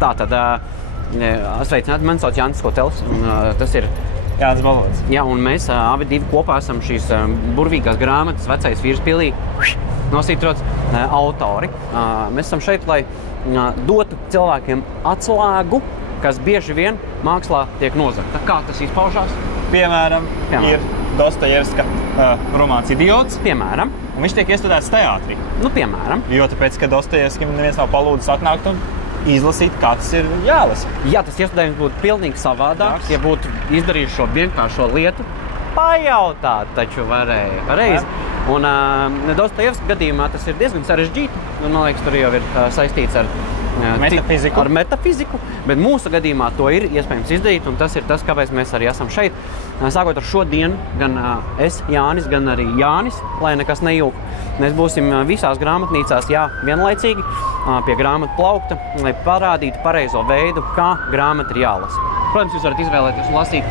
Tātad, sveicināti, man sauc Jānis Hotels, un tas ir Jānis Balods. Jā, un mēs abi divi kopā esam šīs burvīgās grāmatas Vecais vīrs pilī nosītrots autori. Mēs esam šeit, lai dotu cilvēkiem atslēgu, kas bieži vien mākslā tiek nozagta. Kā tas izpaužās? Piemēram, ir Dostojevska romāns Idiots. Piemēram. Un viņš tiek iestudēts teātrī. Nu, piemēram. Jo tāpēc, ka Dostojevskim neviens nav palūdzis atnākt un izlasīt, kā tas ir jālasa. Ja tas iestudējums būtu pilnīgi savādāks, ja būtu izdarījuši šo vienkāršo lietu, pajautāt taču varēja pareizi. Un Dostojevska gadījumā tas ir diezgan sarežģīti. Un, man liekas, tur jau ir saistīts ar metafiziku, bet mūsu gadījumā to ir iespējams izdarīt, un tas ir tas, kāpēc mēs arī esam šeit. Sākot ar šodienu, gan es, Jānis, gan arī Jānis, lai nekas nejūk. Mēs būsim visās grāmatnīcās, vienlaicīgi pie grāmatu plaukta, lai parādītu pareizo veidu, kā grāmata ir jālasa. Protams, jūs varat izvēlēties un lasīt.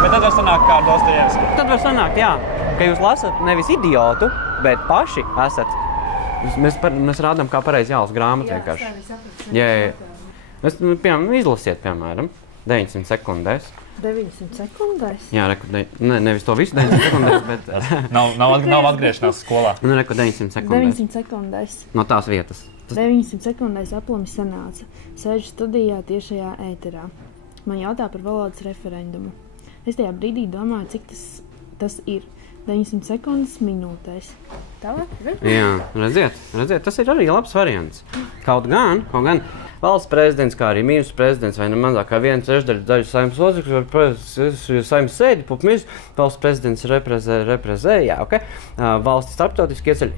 Bet tad var sanākt kā ar Dostojevski. Tad var sanākt, ka jūs lasat nevis idiotu, bet paši esat. Mēs rādām, kā pareizi jālasa grāmatu vienkārši. Piemēram, izlasiet, piemēram, 900 sekundēs. 900 sekundēs? Jā, nevis to visu 900 sekundēs, bet... nav atgriešanās skolā. 900 sekundēs. 900 sekundēs. No tās vietas. 900 sekundēs aplami sanāca. Sēžu studijā tiešajā ēterā. Man jautā par valodas referendumu. Es tajā brīdī domāju, cik tas ir. 900 sekundes minūtēs. Tālāk? Jā, redziet, tas ir arī labs variants. Kaut gan valsts prezidents, kā arī ministrs prezidents, vai nemazāk kā 1/3 daļu saimnes locekļu var saimnes sēdi, valsts prezidents reprezē, valsts starptautiski ieceļ.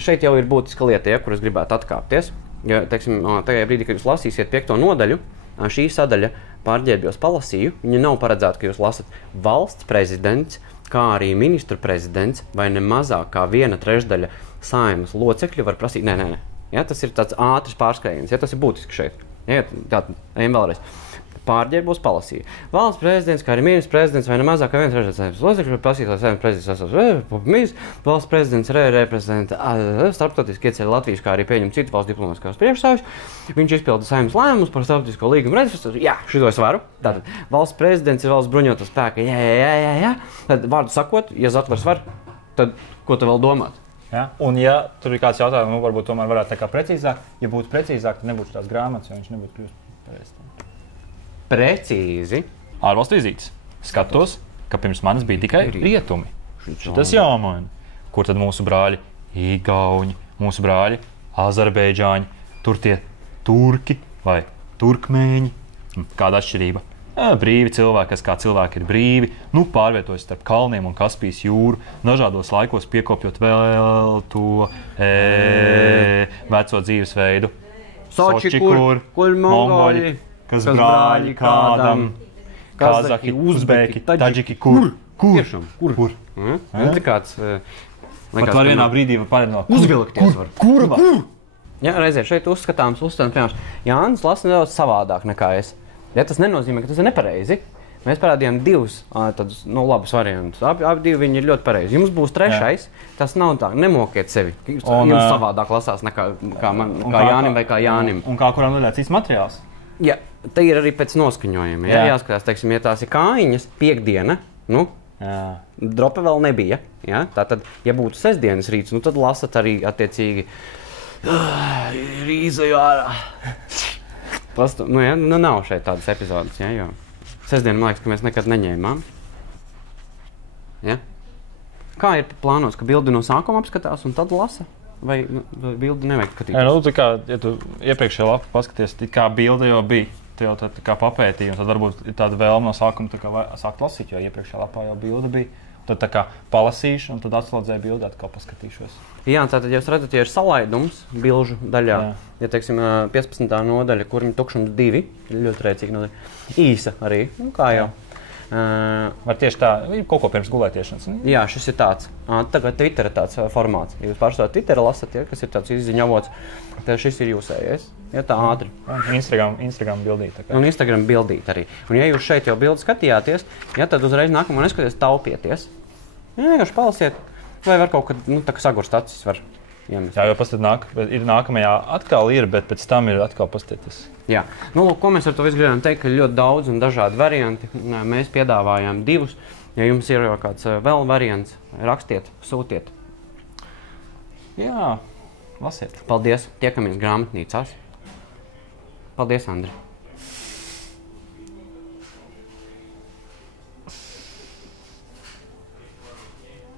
Šeit jau ir būtiska lieta, kur es gribētu atkāpties. Ja, teiksim, tajā brīdī, kad jūs lasīsiet 5. nodaļu, šī sadaļa pārģērbjos palasīju, viņa nav paredzēta, ka jūs lasat valsts prezidents, kā arī ministru prezidents vai ne mazāk kā 1/3 saeimas locekļu var prasīt. Nē. Ja, tas ir tāds ātrs pārskrējiens. Ja, tas ir būtiski šeit. Ja, tātad, ejam vēlreiz. Pārģērbos palasīju. Valsts prezidents, kā arī ministru prezidents vai ne mazāk kā 1/3 saeimas locekļu var prasīt, lai saeimas prezidents valsts prezidents reprezentē starptautiski ieceļ Latvijas, kā arī pieņem citu valstu diplomātiskās priekšstāvjus. Viņš izpilda saeimas lēmumus par starptautisko līgumu ratifikāciju. Jā, šito es varu. Tātad valsts prezidents ir valsts bruņoto spēka. Jā. Tad vārdu sakot, ja Zatvars var, tad ko tu vēl domāt? Ja? Un ja tur ir kāds jautājums, varbūt tomēr varētu tā kā precīzāk. Ja būtu precīzāk, tad nebūtu tās grāmatas, jo viņš nebūtu kļūst pareizi. Precīzi. Ārvalstu vizītes. Skatos, ka pirms manis bija tikai rietumi. Tas jāmaina. Kur tad mūsu brāļi Igauņi, mūsu brāļi Azerbeidžāņi, tur tie turki vai turkmēņi? Kāda atšķirība? Brīvi cilvēki, kas kā cilvēki ir brīvi, pārvietojas starp kalniem un Kaspijas jūru, dažādos laikos piekopjot vēl to veco dzīvesveidu. Soči, kur mongoļi. Kas brāļi kādam, kazahi, uzbeki, taģiki, kur? Tiešām, kur? Tas ir kāds... Pat var vienā brīdī pārēdināt. Uzvilkties var. Kurva? Jā, reizē šeit uzskatāms, piemēram, Jānis lasa nedaudz savādāk nekā es. Ja tas nenozīmē, ka tas ir nepareizi. Mēs parādījām divus tādus labus variantus. Abi divi viņi ir ļoti pareizi. Jums būs trešais, tas nav tā, nemokiet sevi. Jums savādāk lasās nekā Jānim vai kā Jānim. Un kā kuram noļāts cits materiāls? Jā, te ir arī pēc noskaņojuma. Jāskatās, teiksim, ja tās ir kājiņas, piekdiena, dropa vēl nebija. Ja? Tātad, ja būtu sestdienas rīts, tad lasat arī attiecīgi rīzaju ārā. Nav šeit tādas epizodes, jo sestdien, man liekas, ka mēs nekad neņēmām. Ja? Kā ir plānos, ka bildi no sākuma apskatās un tad lasa? Vai bildi nevajag skatīties? Tā kā, ja tu iepriekšējā lapu paskaties, kā bilde jau bija, tu jau tā kā papētīji, un tad varbūt ir tāda vēlme no sākuma tā kā sākt lasīt, jo iepriekšējā lapā jau bilde bija. Tad tā kā palasīšu, un tad atslēdzēju bildi, atkal paskatīšos. Jā, tātad jūs redzat, ja ir salaidums bilžu daļā, ja, teiksim, 15. nodaļa, kur ir tukšums 2, ļoti rēcīga nodaļa, īsa arī, kā jau. Var tieši tā, kaut ko pirms gulētiešanas. Jā, šis ir tāds. Tagad Twitter ir tāds formāts. Ja jūs pārstāvāt Twitter lasat, kas ir tāds izziņu avots, tad šis ir jūsējais. Ja tā ātri. Instagram bildīt. Un Instagram bildīt arī. Un ja jūs šeit jau bildi skatījāties, tad uzreiz nākamo neskaties taupieties. Vienkārši palasiet, vai var kaut kad, tā kā sagurst acis var. iemesli. Jā, jo ir nākamajā atkal ir, bet pēc tam ir atkal pastietis. Jā. Nu, lūk, ko mēs ar to visu gribējām teikt, ka ļoti daudz un dažādi varianti. Mēs piedāvājām 2. Ja jums ir kāds vēl variants, rakstiet, sūtiet. Jā, lasiet. Paldies, tiekamies grāmatnīcās. Paldies, Andri.